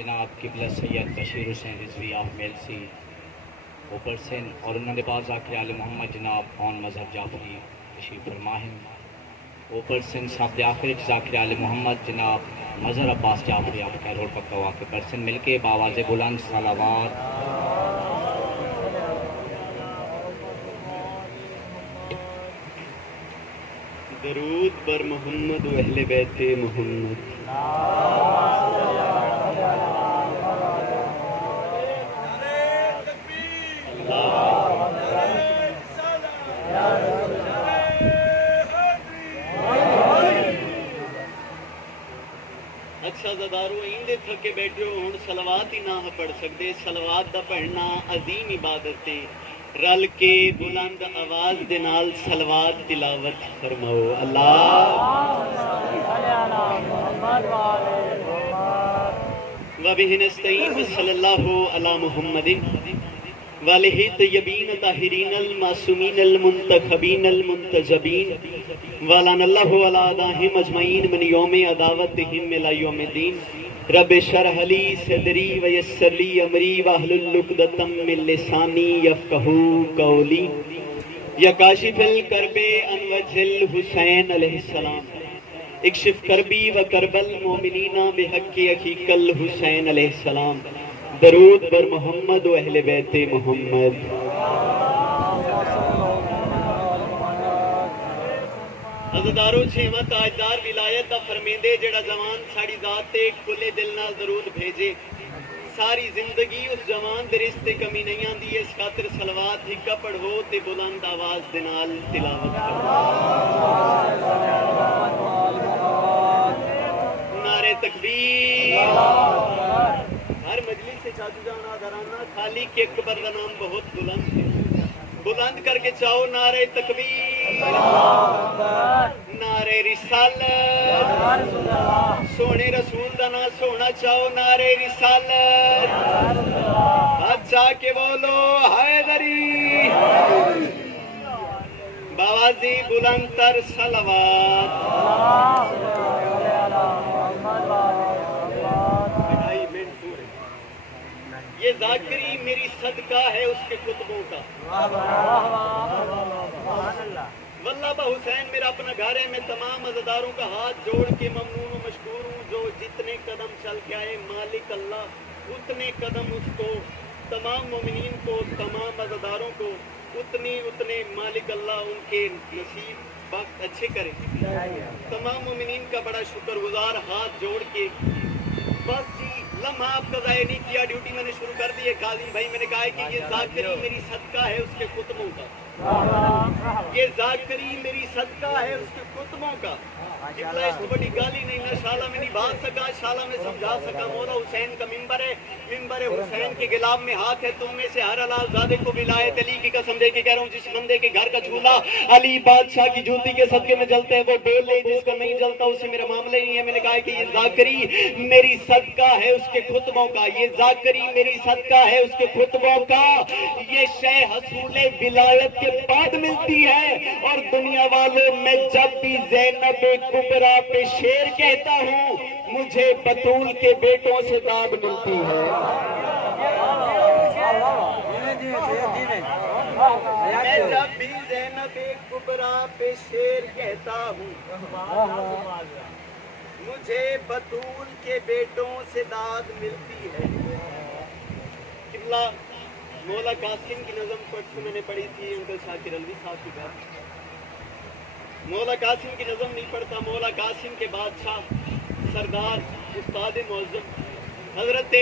جناب قبلہ سید بشیر حسین رضوی آف میلسی اوپر سے اور انہوں نے بعض ذاکر آل محمد جناب آن مذہب جعفری تشریف فرما ہیں اوپر سے صاحب آخر ذاکر آل محمد جناب مظہر عباس جعفری آپ کا روڈ پکا ہوا کے پرسن مل کے باواز بلند صلوات درود بر محمد و اہل بیت محمد. اچھا زدارو ایندے تھکے بیٹھے ہو ہن صلوات ہی نہ پڑھ سکتے. صلوات دا پڑھنا عظیم عبادت ہے. رل کے بلند آواز دے نال صلوات تلاوت فرماؤ. وَبِهِ نَسْتَعِينُ صلی اللہ علی محمد وَعَلَيْهِ الطَّيِّبِينَ الطَّاهِرِينَ الْمَعْصُومِينَ الْمُنْتَخَبِينَ الْمُنْتَجَبِينَ وَلَعَنَ اللَّهُ عَلَىٰ أَعْدَائِهِمْ أَجْمَعِينَ مِنْ يَوْمِ عَدَاوَتِهِمْ إِلَىٰ يَوْمِ الدِّينِ. رب اشرح لي صدري ويسر لي امري واحلل عقدة من لساني يفقهوا قولي. يا كاشف الكرب عن وجه الحسين عليه السلام اكشف كربي وكرب المؤمنين بحق اخيك الحسين عليه السلام. درود بر محمد و اہل بیت محمد. عزدارو چھیواں تاجدار ولایت دا فرمیندے جڑا جوان ساڑی ذات تے کھلے دل نال درود بھیجے ساری زندگی اس جوان دے رشتے کمی نہیں آندی. اس خاطر صلوات ہکا پڑھو تے بلند آواز دے نال تلاوت کرو. نعرہ تکبیر. ہر مجلس سے چاچو جانا درانہ خالی کے اکبر دا نام بہت بلند ہے. بلند کر کے چاہو نعرہ تکبیر نعرہ رسالت سونے رسول دا نا سونا چاہو نعرہ رسالت اچھا کے بولو حیدری باوازی بلند تر صلوات. یہ ذاکری میری صدقہ ہے اس کے خطبوں کا. واللہ با حسین میرا اپنا گھر ہے. میں تمام عزاداروں کا ہاتھ جوڑ کے ممنون و مشکور ہوں جو جتنے قدم چل کے آئے مالک اللہ اتنے قدم اس کو تمام مومنین کو تمام عزاداروں کو اتنے مالک اللہ ان کے نصیب وقت اچھے کرے. تمام مومنین کا بڑا شکر گزار ہاتھ جوڑ کے بس جی لمحہ آپ کا ضائع نہیں کیا. ڈیوٹی میں نے شروع کر دی ہے. کاظم بھائی میں نے کہا ہے کہ یہ ذاکری میری صدقہ ہے اس کے خطبوں کا. یہ ذاکری میری صدقہ ہے اس کے خطبوں کا. قبلہ اس کو بڑی گالی نہیں نہ شالہ میں نہیں بات سکا شالہ میں سمجھا سکا. مولا حسین کا ممبر ہے. ممبر حسین کے گلاب میں ہاتھ ہے. تم میں سے ہر حلال زادے کو ولایت علی کی قسم دے کے کہہ رہا ہوں جس بندے کے گھر کا چولہا علی بادشاہ کی جوتی کے صدقے میں جلتے ہیں وہ ڈولے. جس کا نہیں جلتا اسے میرا معاملہ نہیں ہے. میں نے کہا کہ یہ ذاکری میری صدقہ ہے اس کے خطبوں کا. یہ ذاکری میری صدقہ ہے اس کے خطبوں کا. یہ شے حصول ولایت کے بعد ملتی ہے. اور دنیا والوں میں جب بھی زینب کبریٰ پہ شیر کہتا ہوں مجھے بطول کے بیٹوں سے داد ملتی ہے. میں جب بھی زینب کبریٰ پہ شیر کہتا ہوں مجھے بطول کے بیٹوں سے داد ملتی ہے. قبلہ مولا قاسم کی نظم پرسوں میں نے پڑھی تھی انکل شاکر الوی صاحب کی بات. مولا قاسم کی نظم نہیں پڑھتا. مولا قاسم کے بادشاہ سردار استاد معظم حضرت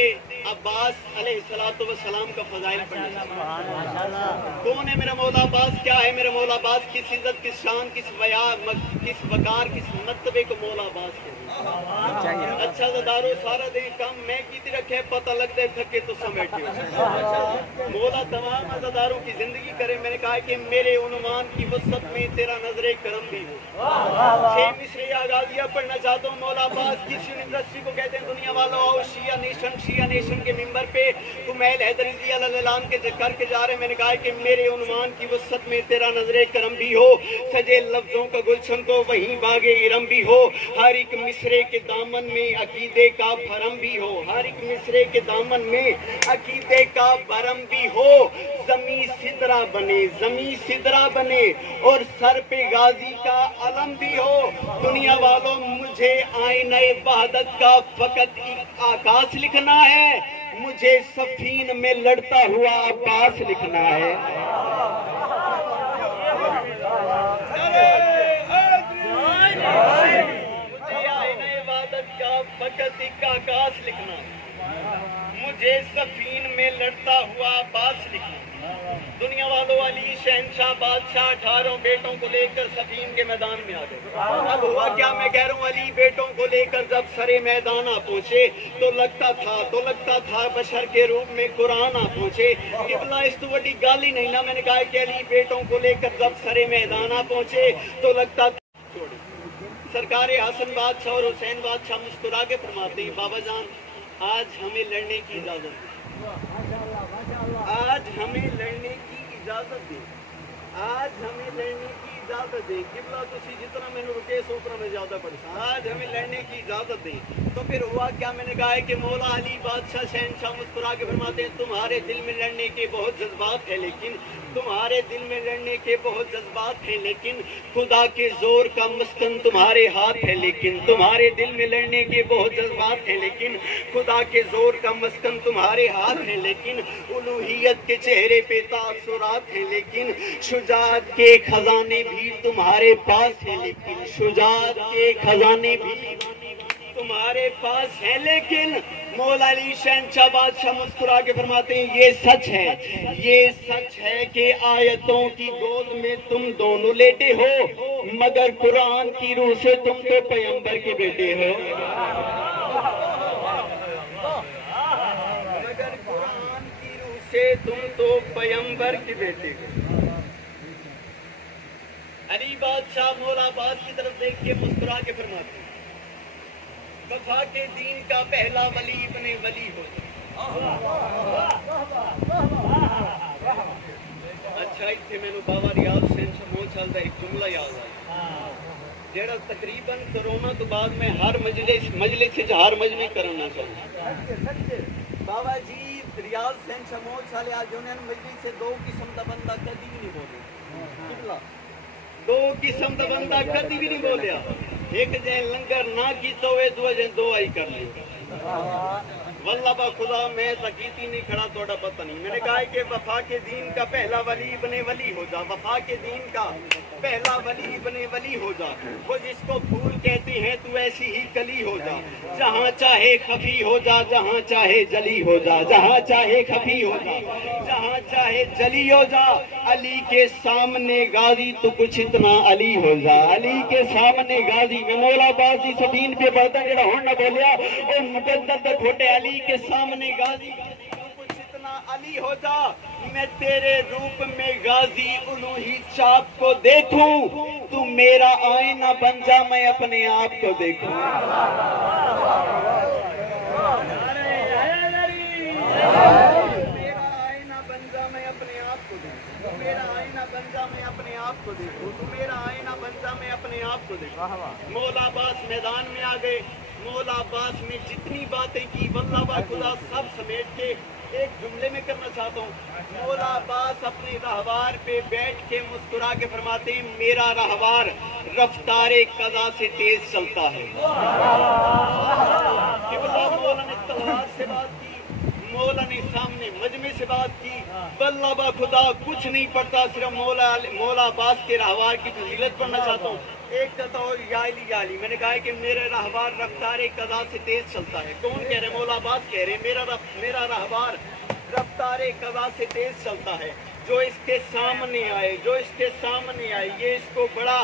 عباس علیہ السلام کا فضائل پڑھنا. کون ہے میرا مولا عباس؟ کیا ہے میرا مولا عباس؟ کس عزت کس شان کس کس وقار کس مرتبے کو مولا عباس کہتے ہیں. اچھا زدارو سارا دن کام میں کیتی رکھے پتہ لگتا ہے تھکے تو سمیٹے. مولا تمام عزاداروں کی زندگی کرے. میں نے کہا کہ میرے عنوان کی وسط میں تیرا نظر کرم بھی ہو. 6 مصرعِ آغازیہ پڑھنا چاہتا ہوں. مولا عباس کس یونیورسٹی کو کہتے ہیں دنیا والوں؟ آؤ شیعہ نیشن کے ممبر پہ کمیل حیدر رضی اللہ اعلان کے کر کے جا رہے ہیں. میں نے کہا کہ میرے عنوان کی وسط میں تیرا نظر کرم بھی ہو. سجے لفظوں کا گلشن کو وہیں باغ ارم بھی ہو. ہر ایک मिसरे के दामन में अकीदे का भरम भी हो, हर एक मिसरे के दामन में अकीदे का भरम भी हो, जमी सिदरा बने, जमी सिदरा बने और सर पे गाजी का अलम भी हो। दुनिया वालों, मुझे आईने वहदत का फकत एक आकाश लिखना है, मुझे सफीन में लड़ता हुआ अब्बास लिखना है। मुझे आईने वहदत का फकत एक आकाश लिखना, मुझे सफीन में लड़ता हुआ अब्बास लिखना। दुनिया वालों, अली शहनशाह बादशाह 18 बेटों को लेकर सफीन के मैदान में आ गए। अब हुआ क्या, मैं कह रहा हूँ, अली बेटों को लेकर जब सरे मैदान आ पहुंचे तो लगता था बशर के रूप में कुरान आ पहुंचे। किबला इस तो बड़ी गाली नहीं ना, मैंने कहा कि अली बेटों को लेकर जब सरे मैदान आ पहुंचे तो लगता सरकार हसन बादशाह और हुसैन बादशाह मुस्कुरा के फरमाते हैं, बाबा जान आज हमें लड़ने की इजाजत दे, आज हमें लड़ने की इजाजत दे, आज हमें लड़ने की इजाजत दे। किबला तुसी जितना मैंने रुके सो उतना मैं ज्यादा पढ़ा, आज हमें लड़ने की इजाजत दे। तो फिर हुआ क्या, मैंने कहा है कि मौला अली बादशाह शहनशाह मुस्कुरा के फरमाते हैं, तुम्हारे दिल में लड़ने के बहुत जज्बात है, लेकिन तुम्हारे दिल में लड़ने के बहुत जज्बात है, लेकिन खुदा के जोर का मस्कन तुम्हारे हाथ है, लेकिन तुम्हारे दिल में लड़ने के बहुत जज्बात है, लेकिन खुदा के जोर का मस्कन तुम्हारे हाथ है, लेकिन उलूहियत के चेहरे पे तासुरात है, लेकिन शुजाअत के खजाने भी तुम्हारे पास है, लेकिन शुजाअत के खजाने भी तुम्हारे पास है। लेकिन मौला अली शहनशाह बादशाह मुस्कुरा के फरमाते हैं, ये सच है कि आयतों की गोद में तुम दोनों लेटे हो, मगर कुरान की रूह से तुम तो पैगंबर के बेटे हो। मगर कुरान की रूह से तुम तो पैगंबर के बेटे हो। अली बादशाह मौला अब्बास की तरफ देख के मुस्कुरा के फरमाते हैं, वफा के दीन का पहला वली इब्ने वली हो। अच्छा, इतने मैंने बाबा रियाज हुसैन समूह चलता एक जुमला याद आया, जेड़ा तकरीबन कोरोना तो बाद में हर मजलिस हर मजमे करना चाहिए। बाबा जी रियाज हुसैन समूह चले आज उन्होंने मजलिस से दो किस्म का बंदा कभी भी नहीं बोले, दो किस्म का बंदा कभी भी नहीं बोलिया। एक जे लंगर ना कीता हुए दो आई कर ली। वल्लाह बा खुदा मैं तकीती नहीं खड़ा, थोड़ा पता नहीं। मैंने कहा कि वफा के दीन का पहला वली इब्ने वली हो जा, वफा के दीन का पहला वली इब्ने वली हो जा। वो जिसको फूल कहते हैं तू ऐसी ही कली हो जा, जहाँ चाहे खफी हो जा, जहाँ चाहे जली हो जा, जहाँ चाहे खफी हो जा, जहाँ चाहे जली हो जा। अली के सामने गाजी तो कुछ इतना अली हो जा, अली के सामने गाजी। मैं मौला अब्बास दी सफीन पे पढ़ता जेड़ा हुण ना बोलिया ओ मुकद्दर खोटे अली के सामने गाजी कुछ इतना अली हो जा। मैं तेरे रूप में गाजी उलूही चाप को देखूं, तू मेरा आईना बन जा, मैं अपने आप को देखूं। मेरा आईना बन जा, मैं अपने आप को देखूं, मेरा आईना बन जा, मैं अपने आप को देखूं, तू मेरा आईना बन जा, मैं अपने आप को देखूं। मौला अब्बास मैदान में आ गए। मौला अब्बास ने जितनी बातें की वल्लाह बा खुदा सब समेट के एक जुमले में करना चाहता हूँ। मौला अब्बास अपने रहवार पे बैठ के मुस्कुरा के फरमाते हैं, मेरा रहवार रफ्तारे कज़ा से तेज चलता है। मौला ने तलवार से बात की, मौला ने सामने मजमे से बात की। वल्लाह बा खुदा कुछ नहीं पढ़ता, सिर्फ मौला अब्बास के रहवार की फजीलत पढ़ना चाहता हूँ। एक कहता हो याली, मैंने कहा है कि मेरा रहवार रफ्तारे कज़ा से तेज चलता है। कौन कह रहे? मौला अब्बास कह रहे मेरा रहवार रफ्तारे कज़ा से तेज चलता है। जो इसके सामने आए, जो इसके सामने आए, ये इसको बड़ा,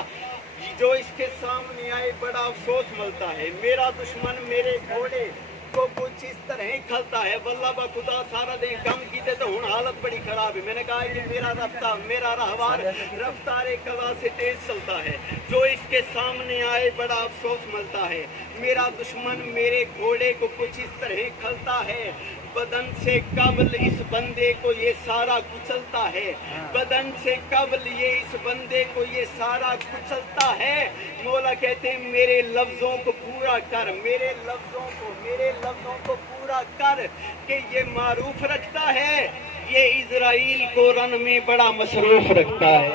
जो इसके सामने आए बड़ा अफसोस मिलता है। मेरा दुश्मन मेरे घोड़े को कुछ इस तरह खलता है। वल्लाह बा खुदा सारा दिन कम कीते तो हुण हालत बड़ी खराब है। मैंने कहा है कि मेरा रहवार रफ्तार कला से तेज चलता है, जो इसके सामने आए बड़ा अफसोस मलता है। मेरा दुश्मन मेरे घोड़े को कुछ इस तरह खलता है, बदन से कबल इस बंदे को ये सारा कुचलता है, बदन से कबल ये इस बंदे को ये सारा कुचलता है। मौला कहते हैं मेरे लफ्जों को पूरा कर, मेरे लफ्जों को पूरा कर कि ये मारूफ रखता है, ये इजराइल को रन में बड़ा मसरूफ रखता है,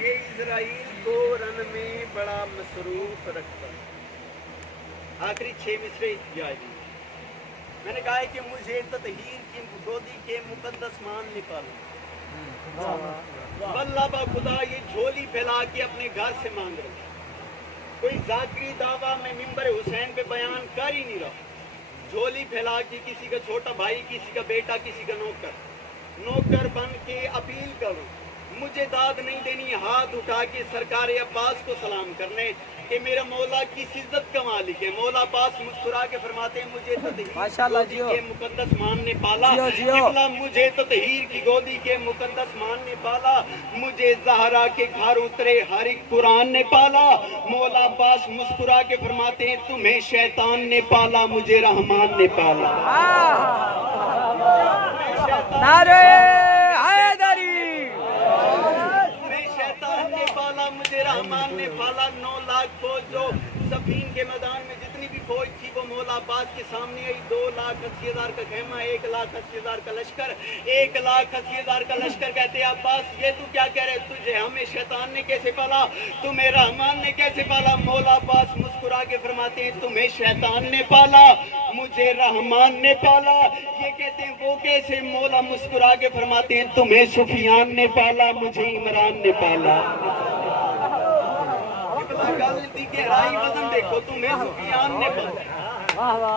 ये इजराइल को रन में बड़ा मसरूफ रखता है। आखिरी 6 मिसरे याद। मैंने कहा है कि मुझे ततहीर की गोदी के मुकद्दस मान निकालो। वल्लाह बा खुदा ये झोली फैला के अपने घर से मांग रहे, कोई जाकरी दावा में मिंबर हुसैन पे बयान कर ही नहीं रहा। झोली फैला के किसी का छोटा भाई, किसी का बेटा, किसी का नौकर बन के अपील करो, मुझे दाद नहीं देनी, हाथ उठा के सरकार अब्बास को सलाम करने कि मेरा मौला की इज्जत का मालिक है। मौला अब्बास मुस्कुरा के फरमाते हैं मुझे ततहीर के मुकद्दस मान ने पाला, मुझे ततहीर की गोदी के मुकद्दस मान ने पाला, मुझे ज़हरा के घर उतरे हर एक कुरान ने पाला। मौला अब्बास मुस्कुरा के फरमाते हैं तुम्हें शैतान ने पाला, मुझे रहमान ने पाला। नारे हैदरी, ने पाला, मुझे रहमान ने पाला। 9 लाख फौज जो सफीन के मैदान में जितनी भी फौज थी वो मौला अब्बास के सामने आई। 2,80,000 का खेमा, 1,80,000 का लश्कर, 1,80,000 का लश्कर। कहते अब्बास ये तू क्या कह रहे, तुझे हमें शैतान ने कैसे पाला, तुम्हें रहमान ने कैसे पाला। मौला अब्बास मुस्कुरा के फरमाते हैं तुम्हें शैतान ने पाला, मुझे रहमान ने पाला। ये कहते हैं वो कैसे। मौला मुस्कुरा के फरमाते हैं तुम्हें सुफियान ने पाला, मुझे इमरान ने पाला। गलती के गहराई वजन देखो, तुम्हें सुफियान ने पाला,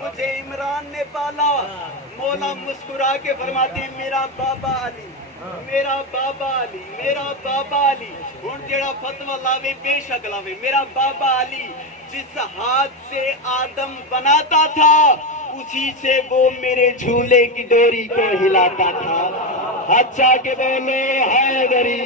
मुझे इमरान ने पाला। मौला मुस्कुरा के फरमाते हैं मेरा बाबा अली, मेरा बाबा अली, मेरा बाबा अली। हुण जेड़ा फतवा लावे बेशक लावे, मेरा बाबा अली जिस हाथ से आदम बनाता था उसी से वो मेरे झूले की डोरी को हिलाता था। अच्छा के बोलो हैदरी।